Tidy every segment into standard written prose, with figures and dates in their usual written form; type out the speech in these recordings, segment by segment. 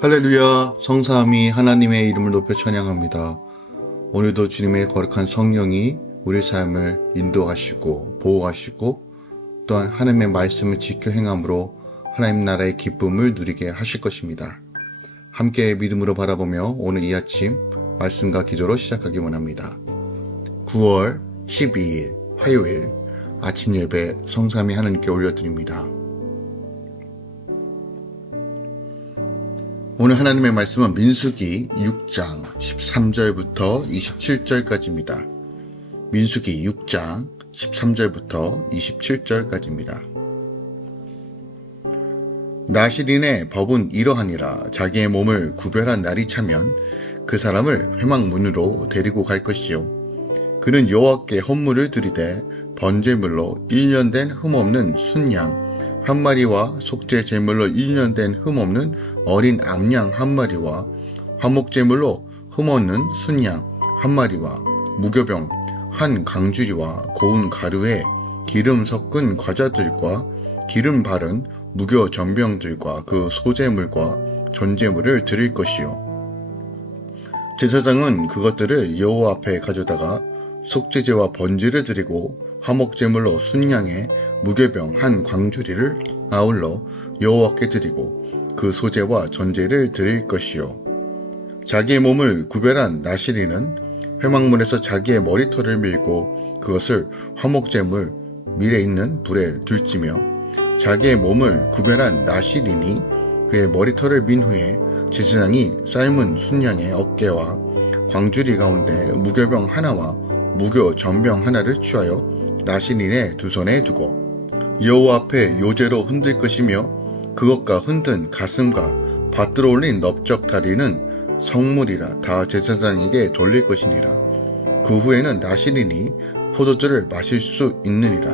할렐루야, 성삼위 하나님의 이름을 높여 찬양합니다. 오늘도 주님의 거룩한 성령이 우리 삶을 인도하시고 보호하시고 또한 하나님의 말씀을 지켜 행함으로 하나님 나라의 기쁨을 누리게 하실 것입니다. 함께 믿음으로 바라보며 오늘 이 아침 말씀과 기도로 시작하기 원합니다. 9월 12일 화요일 아침 예배 성삼위 하나님께 올려드립니다. 오늘 하나님의 말씀은 민수기 6장 13절부터 27절까지입니다. 민수기 6장 13절부터 27절까지입니다. 나실인의 법은 이러하니라. 자기의 몸을 구별한 날이 차면 그 사람을 회막문으로 데리고 갈 것이요. 그는 여호와께 헌물을 드리되 번제물로 1년 된 흠없는 순양 한 마리와 속죄 제물로 1년 된 흠없는 어린 암양 한 마리와 화목 제물로 흠없는 순양 한 마리와 무교병 한 강주리와 고운 가루에 기름 섞은 과자들과 기름 바른 무교 전병들과 그 소제물과 전제물을 드릴 것이요. 제사장은 그것들을 여호와 앞에 가져다가 속죄제와 번제를 드리고 화목제물로 순양의 무교병 한 광주리를 아울러 여호와께 드리고 그 소제와 전제를 드릴 것이요. 자기의 몸을 구별한 나실인은 회막문에서 자기의 머리털을 밀고 그것을 화목제물 밀에 있는 불에 둘지며 자기의 몸을 구별한 나실인이 그의 머리털을 민 후에 제사장이 삶은 순양의 어깨와 광주리 가운데 무교병 하나와 무교 전병 하나를 취하여 나실인의 두 손에 두고 여호와 앞에 요제로 흔들 것이며 그것과 흔든 가슴과 받들어 올린 넓적 다리는 성물이라 다 제사장에게 돌릴 것이니라. 그 후에는 나실인이 포도주를 마실 수 있느니라.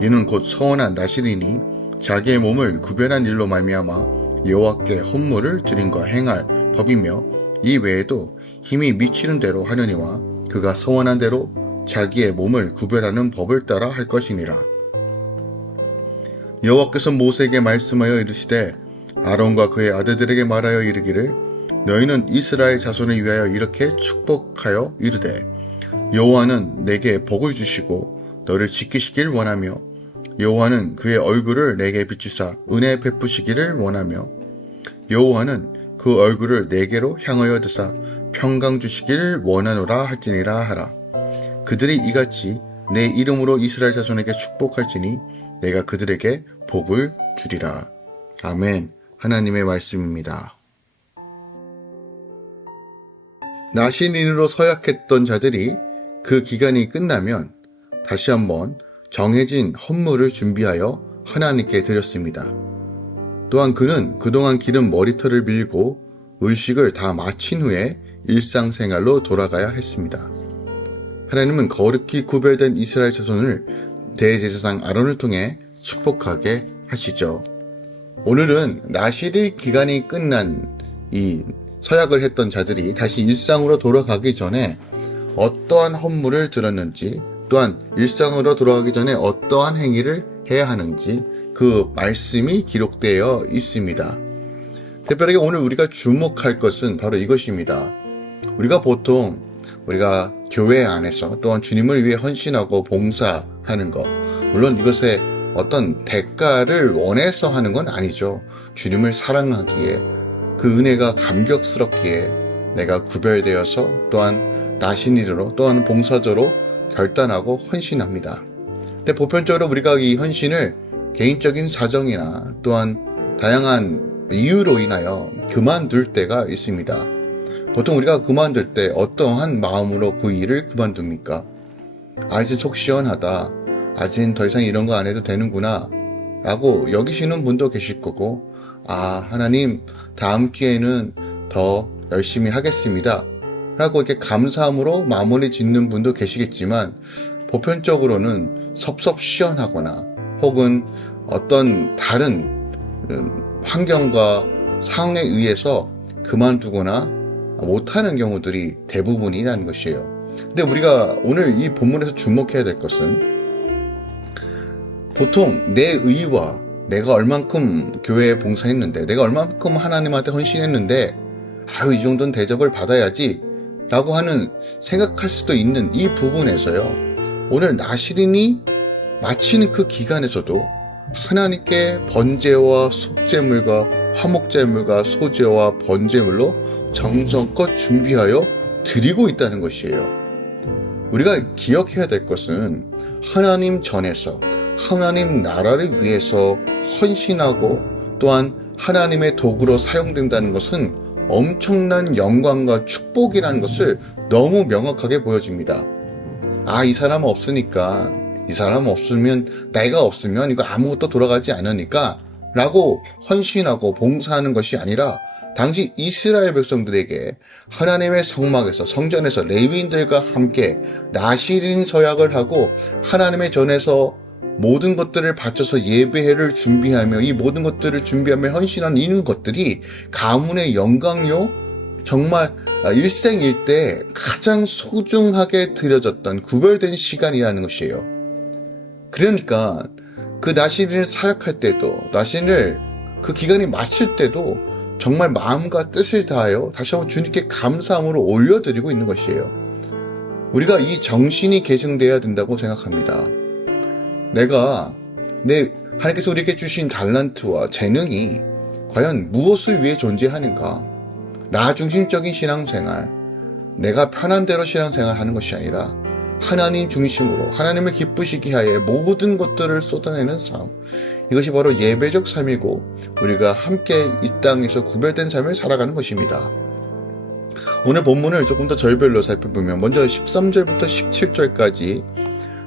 이는 곧 서원한 나실인이 자기의 몸을 구별한 일로 말미암아 여호와께 헌물을 드림과 행할 법이며 이 외에도 힘이 미치는 대로 하려니와 그가 서원한 대로 자기의 몸을 구별하는 법을 따라 할 것이니라. 여호와께서 모세에게 말씀하여 이르시되 아론과 그의 아들들에게 말하여 이르기를 너희는 이스라엘 자손을 위하여 이렇게 축복하여 이르되 여호와는 내게 복을 주시고 너를 지키시길 원하며 여호와는 그의 얼굴을 내게 비추사 은혜 베푸시기를 원하며 여호와는 그 얼굴을 내게로 향하여 드사 평강 주시기를 원하노라 할지니라 하라. 그들이 이같이 내 이름으로 이스라엘 자손에게 축복할지니 내가 그들에게 복을 주리라. 아멘. 하나님의 말씀입니다. 나실인으로 서약했던 자들이 그 기간이 끝나면 다시 한번 정해진 헌물을 준비하여 하나님께 드렸습니다. 또한 그는 그동안 기른 머리털을 밀고 의식을 다 마친 후에 일상생활로 돌아가야 했습니다. 하나님은 거룩히 구별된 이스라엘 자손을 대제사장 아론을 통해 축복하게 하시죠. 오늘은 나실일 기간이 끝난 이 서약을 했던 자들이 다시 일상으로 돌아가기 전에 어떠한 헌물을 드렸는지 또한 일상으로 돌아가기 전에 어떠한 행위를 해야 하는지 그 말씀이 기록되어 있습니다. 특별하게 오늘 우리가 주목할 것은 바로 이것입니다. 우리가 교회 안에서 또한 주님을 위해 헌신하고 봉사하는 것, 물론 이것에 어떤 대가를 원해서 하는 건 아니죠. 주님을 사랑하기에 그 은혜가 감격스럽기에 내가 구별되어서 또한 나신일로 또한 봉사자로 결단하고 헌신합니다. 근데 보편적으로 우리가 이 헌신을 개인적인 사정이나 또한 다양한 이유로 인하여 그만둘 때가 있습니다. 보통 우리가 그만둘 때 어떠한 마음으로 그 일을 그만둡니까? 이제 속 시원하다. 이젠 더 이상 이런 거 안 해도 되는구나 라고 여기시는 분도 계실 거고 하나님 다음 기회에는 더 열심히 하겠습니다 라고 이렇게 감사함으로 마무리 짓는 분도 계시겠지만 보편적으로는 섭섭시원하거나 혹은 어떤 다른 환경과 상황에 의해서 그만두거나 못하는 경우들이 대부분이라는 것이에요. 근데 우리가 오늘 이 본문에서 주목해야 될 것은 보통 내 의와 내가 얼만큼 교회에 봉사했는데, 내가 얼만큼 하나님한테 헌신했는데, 아유, 이 정도는 대접을 받아야지 라고 하는 생각할 수도 있는 이 부분에서요, 오늘 나시린이 마치는 그 기간에서도 하나님께 번제와 속제물과 화목제물과 소제와 번제물로 정성껏 준비하여 드리고 있다는 것이에요. 우리가 기억해야 될 것은 하나님 전에서 하나님 나라를 위해서 헌신하고 또한 하나님의 도구로 사용된다는 것은 엄청난 영광과 축복이라는 것을 너무 명확하게 보여줍니다. 아, 이 사람 없으니까, 이 사람 없으면, 내가 없으면 이거 아무것도 돌아가지 않으니까 라고 헌신하고 봉사하는 것이 아니라, 당시 이스라엘 백성들에게 하나님의 성막에서, 성전에서 레위인들과 함께 나시린 서약을 하고 하나님의 전에서 모든 것들을 바쳐서 예배회를 준비하며 이 모든 것들을 준비하며 헌신하는 이런 것들이 가문의 영광요, 정말 일생일대 가장 소중하게 드려졌던 구별된 시간이라는 것이에요. 그러니까 그 나시린을 사역할 때도, 나시린을 그 기간이 마칠 때도 정말 마음과 뜻을 다하여 다시 한번 주님께 감사함으로 올려드리고 있는 것이에요. 우리가 이 정신이 계승되어야 된다고 생각합니다. 하나님께서 우리에게 주신 달란트와 재능이 과연 무엇을 위해 존재하는가? 나 중심적인 신앙생활, 내가 편한 대로 신앙생활 하는 것이 아니라 하나님 중심으로 하나님을 기쁘시게 하여 모든 것들을 쏟아내는 삶, 이것이 바로 예배적 삶이고 우리가 함께 이 땅에서 구별된 삶을 살아가는 것입니다. 오늘 본문을 조금 더 절별로 살펴보면 먼저 13절부터 17절까지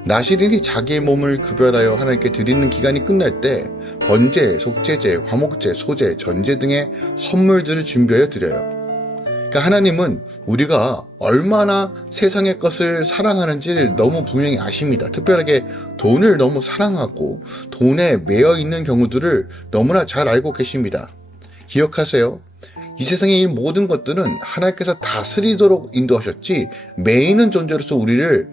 나시린이 자기의 몸을 구별하여 하나님께 드리는 기간이 끝날 때 번제, 속죄제, 화목제, 소제, 전제 등의 헌물들을 준비하여 드려요. 그러니까 하나님은 우리가 얼마나 세상의 것을 사랑하는지를 너무 분명히 아십니다. 특별하게 돈을 너무 사랑하고 돈에 매여 있는 경우들을 너무나 잘 알고 계십니다. 기억하세요. 이 세상의 이 모든 것들은 하나님께서 다스리도록 인도하셨지 매이는 존재로서 우리를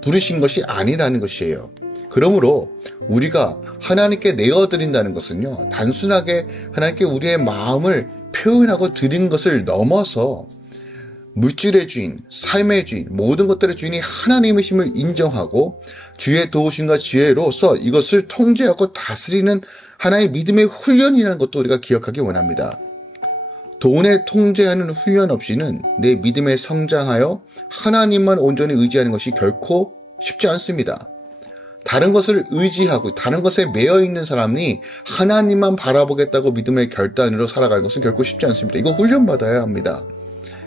부르신 것이 아니라는 것이에요. 그러므로 우리가 하나님께 내어드린다는 것은요, 단순하게 하나님께 우리의 마음을 표현하고 드린 것을 넘어서 물질의 주인, 삶의 주인, 모든 것들의 주인이 하나님이심을 인정하고 주의 도우심과 지혜로서 이것을 통제하고 다스리는 하나의 믿음의 훈련이라는 것도 우리가 기억하기 원합니다. 돈에 통제하는 훈련 없이는 내 믿음에 성장하여 하나님만 온전히 의지하는 것이 결코 쉽지 않습니다. 다른 것을 의지하고 다른 것에 매여 있는 사람이 하나님만 바라보겠다고 믿음의 결단으로 살아가는 것은 결코 쉽지 않습니다. 이거 훈련받아야 합니다.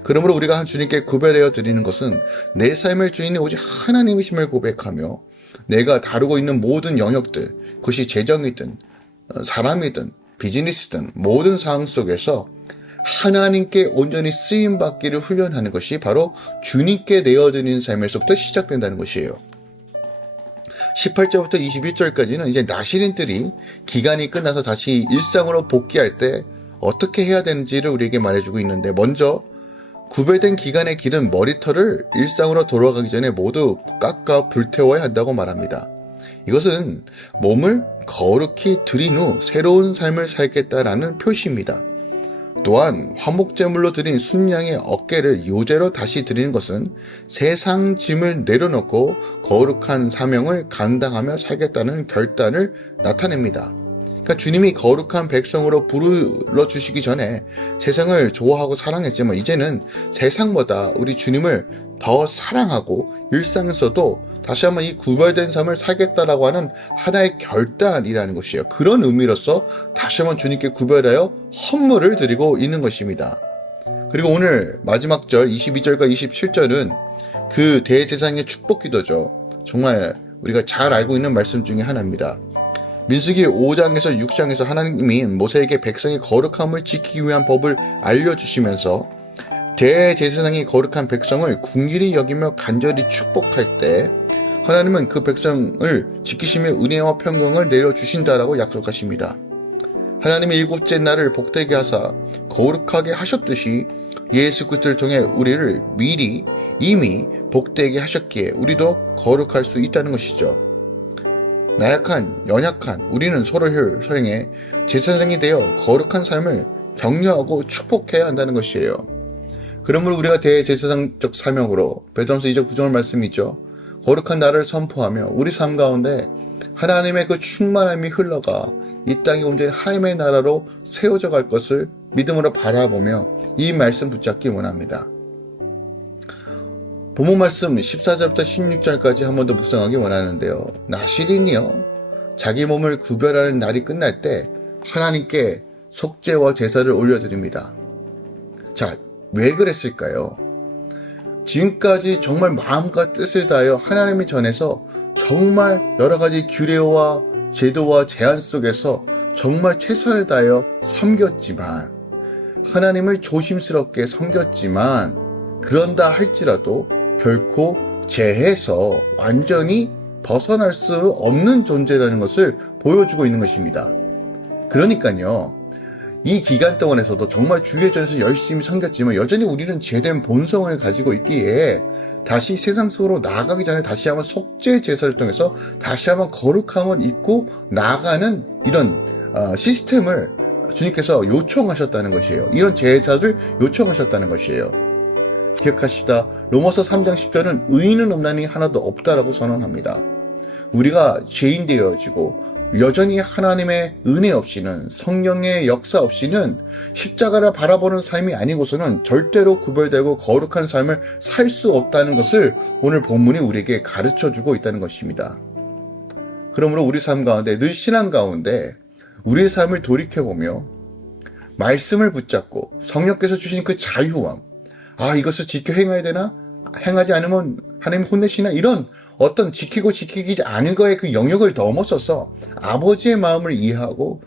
그러므로 우리가 주님께 구별하여 드리는 것은 내 삶의 주인이 오직 하나님이심을 고백하며 내가 다루고 있는 모든 영역들, 그것이 재정이든 사람이든 비즈니스든 모든 상황 속에서 하나님께 온전히 쓰임받기를 훈련하는 것이 바로 주님께 내어드리는 삶에서부터 시작된다는 것이에요. 18절부터 21절까지는 이제 나시린들이 기간이 끝나서 다시 일상으로 복귀할 때 어떻게 해야 되는지를 우리에게 말해주고 있는데, 먼저 구별된 기간에 기른 머리털을 일상으로 돌아가기 전에 모두 깎아 불태워야 한다고 말합니다. 이것은 몸을 거룩히 드린 후 새로운 삶을 살겠다라는 표시입니다. 또한 화목제물로 드린 순양의 어깨를 요제로 다시 드리는 것은 세상 짐을 내려놓고 거룩한 사명을 감당하며 살겠다는 결단을 나타냅니다. 그러니까 주님이 거룩한 백성으로 불러주시기 전에 세상을 좋아하고 사랑했지만 이제는 세상보다 우리 주님을 더 사랑하고 일상에서도 다시 한번 이 구별된 삶을 살겠다라고 하는 하나의 결단이라는 것이에요. 그런 의미로서 다시 한번 주님께 구별하여 헌물을 드리고 있는 것입니다. 그리고 오늘 마지막 절 22절과 27절은 그 대제사장의 축복 기도죠. 정말 우리가 잘 알고 있는 말씀 중에 하나입니다. 민수기 5장에서 6장에서 하나님이 모세에게 백성의 거룩함을 지키기 위한 법을 알려주시면서 대제사장이 거룩한 백성을 긍휼히 여기며 간절히 축복할 때 하나님은 그 백성을 지키시며 은혜와 평강을 내려주신다라고 약속하십니다. 하나님의 일곱째 날을 복되게 하사 거룩하게 하셨듯이 예수 그리스도를 통해 우리를 이미 복되게 하셨기에 우리도 거룩할 수 있다는 것이죠. 나약한, 연약한 우리는 서로를 사랑해 제사장이 되어 거룩한 삶을 격려하고 축복해야 한다는 것이에요. 그러므로 우리가 대제사장적 사명으로 베드로전서 2장 9절 말씀이죠. 거룩한 나를 선포하며 우리 삶 가운데 하나님의 그 충만함이 흘러가 이 땅이 온전히 하나님의 나라로 세워져 갈 것을 믿음으로 바라보며 이 말씀 붙잡기 원합니다. 본문 말씀 14절부터 16절까지 한 번 더 묵상하기 원하는데요. 나실인이요, 자기 몸을 구별하는 날이 끝날 때 하나님께 속죄와 제사를 올려드립니다. 자, 왜 그랬을까요? 지금까지 정말 마음과 뜻을 다하여 하나님의 전에서 정말 여러 가지 규례와 제도와 제한 속에서 정말 최선을 다하여 섬겼지만, 하나님을 조심스럽게 섬겼지만, 그런다 할지라도 결코 죄에서 완전히 벗어날 수 없는 존재라는 것을 보여주고 있는 것입니다. 그러니까요, 이 기간 동안에서도 정말 주의 전에서 열심히 섬겼지만 여전히 우리는 죄된 본성을 가지고 있기에 다시 세상 속으로 나아가기 전에 다시 한번 속죄 제사를 통해서 다시 한번 거룩함을 입고 나아가는 이런 시스템을 주님께서 요청하셨다는 것이에요. 이런 제사를 요청하셨다는 것이에요. 기억하십시다. 로마서 3장 10절은 의인은 없나니 하나도 없다라고 선언합니다. 우리가 죄인 되어지고 여전히 하나님의 은혜 없이는, 성령의 역사 없이는 십자가를 바라보는 삶이 아니고서는 절대로 구별되고 거룩한 삶을 살 수 없다는 것을 오늘 본문이 우리에게 가르쳐주고 있다는 것입니다. 그러므로 우리 삶 가운데, 늘 신앙 가운데 우리의 삶을 돌이켜보며 말씀을 붙잡고 성령께서 주신 그 자유함, 이것을 지켜 행해야 되나? 행하지 않으면 하나님 혼내시나? 이런 어떤 지키고 지키지 않은 거에 그 영역을 넘어서서 아버지의 마음을 이해하고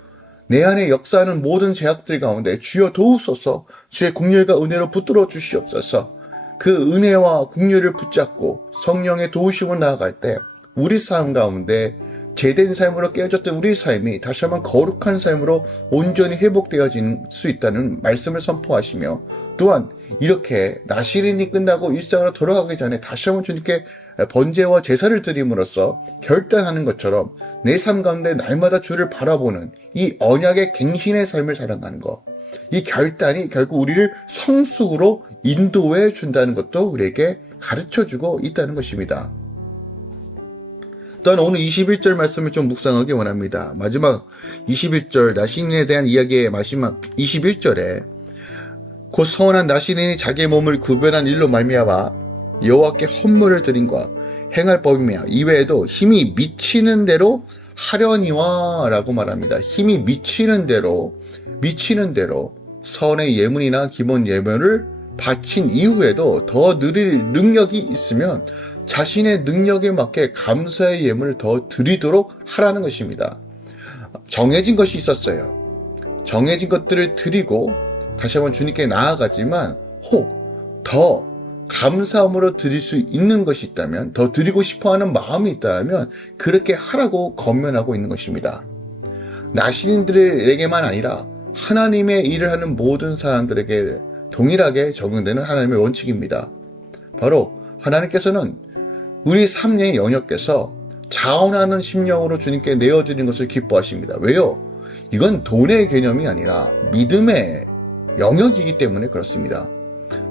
내 안에 역사하는 모든 제약들 가운데 주여 도우소서, 주의 긍휼과 은혜로 붙들어 주시옵소서, 그 은혜와 긍휼을 붙잡고 성령의 도우심을 나아갈 때 우리 삶 가운데 제된 삶으로 깨어졌던 우리 삶이 다시 한번 거룩한 삶으로 온전히 회복되어질 수 있다는 말씀을 선포하시며, 또한 이렇게 나실인이 끝나고 일상으로 돌아가기 전에 다시 한번 주님께 번제와 제사를 드림으로써 결단하는 것처럼 내 삶 가운데 날마다 주를 바라보는 이 언약의 갱신의 삶을 살아가는 것, 이 결단이 결국 우리를 성숙으로 인도해 준다는 것도 우리에게 가르쳐주고 있다는 것입니다. 또한 오늘 21절 말씀을 좀 묵상하기 원합니다. 마지막 21절 나실인에 대한 이야기의 마지막 21절에 곧 서원한 나실인이 자기의 몸을 구별한 일로 말미암아 여호와께 헌물을 드림과 행할 법이며 이외에도 힘이 미치는 대로 하려니와 라고 말합니다. 힘이 미치는 대로 선의 예물이나 기본 예물을 바친 이후에도 더 누릴 능력이 있으면 자신의 능력에 맞게 감사의 예물을 더 드리도록 하라는 것입니다. 정해진 것이 있었어요. 정해진 것들을 드리고 다시 한번 주님께 나아가지만 혹 더 감사함으로 드릴 수 있는 것이 있다면, 더 드리고 싶어하는 마음이 있다면 그렇게 하라고 권면하고 있는 것입니다. 나신인들에게만 아니라 하나님의 일을 하는 모든 사람들에게 동일하게 적용되는 하나님의 원칙입니다. 바로 하나님께서는 우리 삶의 영역에서 자원하는 심령으로 주님께 내어드리는 것을 기뻐하십니다. 왜요? 이건 돈의 개념이 아니라 믿음의 영역이기 때문에 그렇습니다.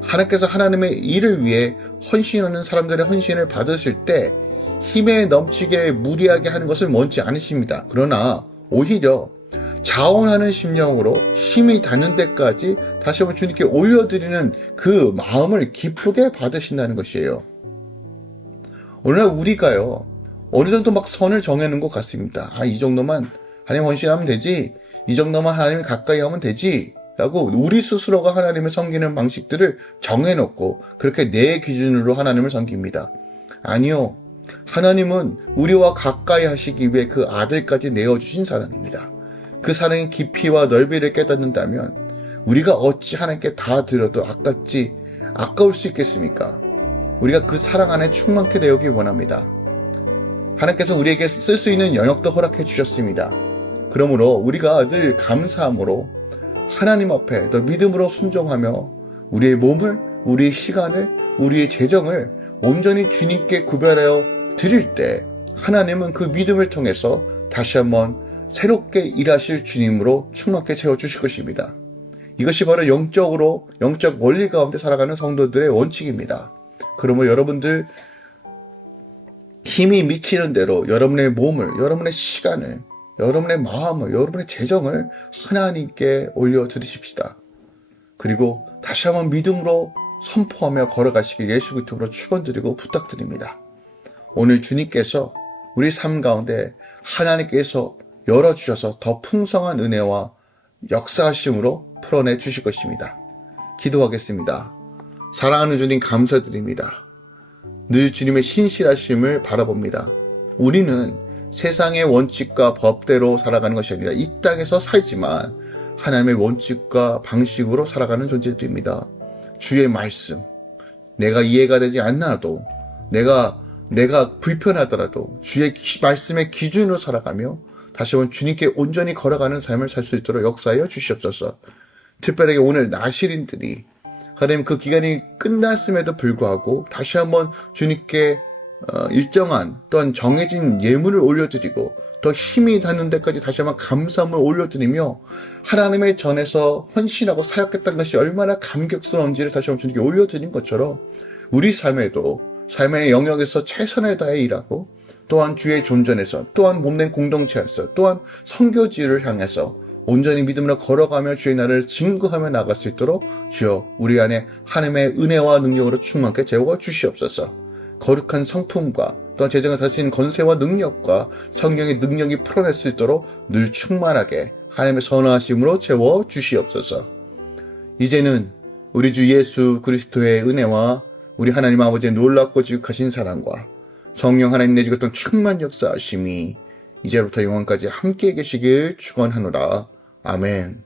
하나님께서 하나님의 일을 위해 헌신하는 사람들의 헌신을 받으실 때 힘에 넘치게 무리하게 하는 것을 원치 않으십니다. 그러나 오히려 자원하는 심령으로 힘이 닿는 데까지 다시 한번 주님께 올려드리는 그 마음을 기쁘게 받으신다는 것이에요. 오늘날 우리가요, 어느 정도 막 선을 정해놓은 것 같습니다. 이 정도만 하나님 헌신하면 되지, 이 정도만 하나님 가까이 하면 되지 라고 우리 스스로가 하나님을 섬기는 방식들을 정해놓고 그렇게 내 기준으로 하나님을 섬깁니다. 아니요, 하나님은 우리와 가까이 하시기 위해 그 아들까지 내어주신 사랑입니다. 그 사랑의 깊이와 넓이를 깨닫는다면 우리가 어찌 하나님께 다 드려도 아까울 수 있겠습니까? 우리가 그 사랑 안에 충만케 되기 원합니다. 하나님께서 우리에게 쓸 수 있는 영역도 허락해 주셨습니다. 그러므로 우리가 늘 감사함으로 하나님 앞에 더 믿음으로 순종하며 우리의 몸을, 우리의 시간을, 우리의 재정을 온전히 주님께 구별하여 드릴 때 하나님은 그 믿음을 통해서 다시 한번 새롭게 일하실 주님으로 충만하게 채워주실 것입니다. 이것이 바로 영적 원리 가운데 살아가는 성도들의 원칙입니다. 그러므로 여러분들 힘이 미치는 대로 여러분의 몸을, 여러분의 시간을, 여러분의 마음을, 여러분의 재정을 하나님께 올려드리십시다. 그리고 다시 한번 믿음으로 선포하며 걸어가시길 예수 그리스도로 축원드리고 부탁드립니다. 오늘 주님께서 우리 삶 가운데 하나님께서 열어주셔서 더 풍성한 은혜와 역사하심으로 풀어내 주실 것입니다. 기도하겠습니다. 사랑하는 주님 감사드립니다. 늘 주님의 신실하심을 바라봅니다. 우리는 세상의 원칙과 법대로 살아가는 것이 아니라 이 땅에서 살지만 하나님의 원칙과 방식으로 살아가는 존재들입니다. 주의 말씀, 내가 이해가 되지 않나도, 내가 불편하더라도 주의 말씀의 기준으로 살아가며 다시 한번 주님께 온전히 걸어가는 삶을 살 수 있도록 역사하여 주시옵소서. 특별하게 오늘 나실인들이 하나님 그 기간이 끝났음에도 불구하고 다시 한번 주님께 일정한 또한 정해진 예물을 올려드리고 더 힘이 닿는 데까지 다시 한번 감사함을 올려드리며 하나님의 전에서 헌신하고 사역했던 것이 얼마나 감격스러운지를 다시 한번 주님께 올려드린 것처럼 우리 삶에도 삶의 영역에서 최선을 다해 일하고 또한 주의 존전에서 또한 몸된 공동체 안에서 또한 선교지를 향해서 온전히 믿음으로 걸어가며 주의 나라를 증거하며 나갈 수 있도록 주여 우리 안에 하나님의 은혜와 능력으로 충만하게 채워 주시옵소서. 거룩한 성품과 또한 제정을 다스리는 권세와 능력과 성령의 능력이 풀어낼 수 있도록 늘 충만하게 하나님의 선하심으로 채워 주시옵소서. 이제는 우리 주 예수 그리스도의 은혜와 우리 하나님 아버지의 놀랍고 지극하신 사랑과 성령 하나님 내주셨던 충만 역사하심이 이제부터 영원까지 함께 계시길 축원하노라. 아멘.